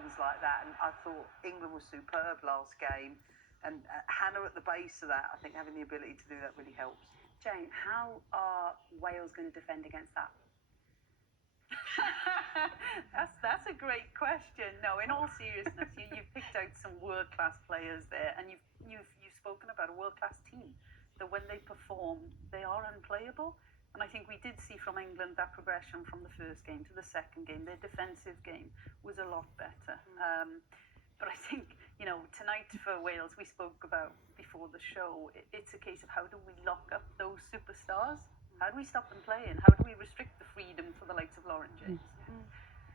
questions like that. And I thought England was superb last game. And Hannah at the base of that, I think having the ability to do that really helps. Jane, how are Wales going to defend against that? That's a great question. No, in all seriousness, you've picked out some world-class players there, and you've spoken about a world-class team. That when they perform, they are unplayable. And I think we did see from England that progression from the first game to the second game. Their defensive game was a lot better. But I think, tonight for Wales, we spoke about before the show, it's a case of how do we lock up those superstars? How do we stop them playing? How do we restrict the freedom for the likes of Lauren James?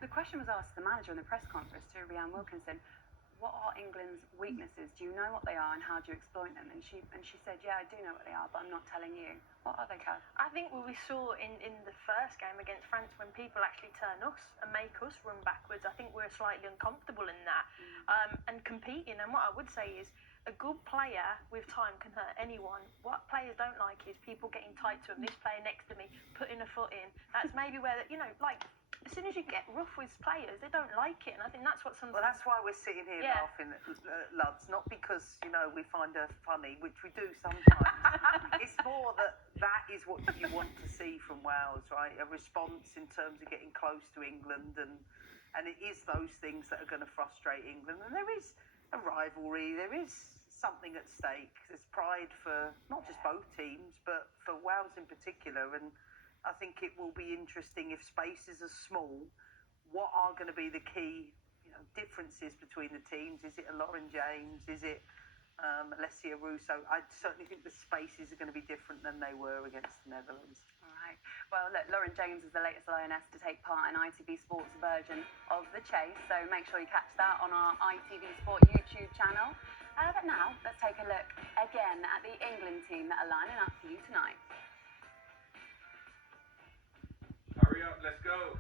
The question was asked to the manager in the press conference, to Rhiannon Wilkinson. What are England's weaknesses? Do you know what they are and how do you exploit them? And she said, yeah, I do know what they are, but I'm not telling you. What are they, Kat? I think what we saw in the first game against France, when people actually turn us and make us run backwards, I think we're slightly uncomfortable in that and competing. And what I would say is a good player with time can hurt anyone. What players don't like is people getting tight to them. This player next to me, putting a foot in. That's maybe where, as soon as you get rough with players, they don't like it. And I think that's what sometimes... Well, that's why we're sitting here laughing at Luds, not because, we find her funny, which we do sometimes. It's more that is what you want to see from Wales, right? A response in terms of getting close to England, and it is those things that are going to frustrate England. And there is a rivalry, there is something at stake. There's pride for not just both teams, but for Wales in particular. And I think it will be interesting if spaces are small. What are going to be the key, differences between the teams? Is it a Lauren James? Is it Alessia Russo? I certainly think the spaces are going to be different than they were against the Netherlands. All right. Well, look, Lauren James is the latest Lioness to take part in ITV Sports' version of The Chase, so make sure you catch that on our ITV Sport YouTube channel. But now, let's take a look again at the England team that are lining up for you tonight. Hurry up, let's go.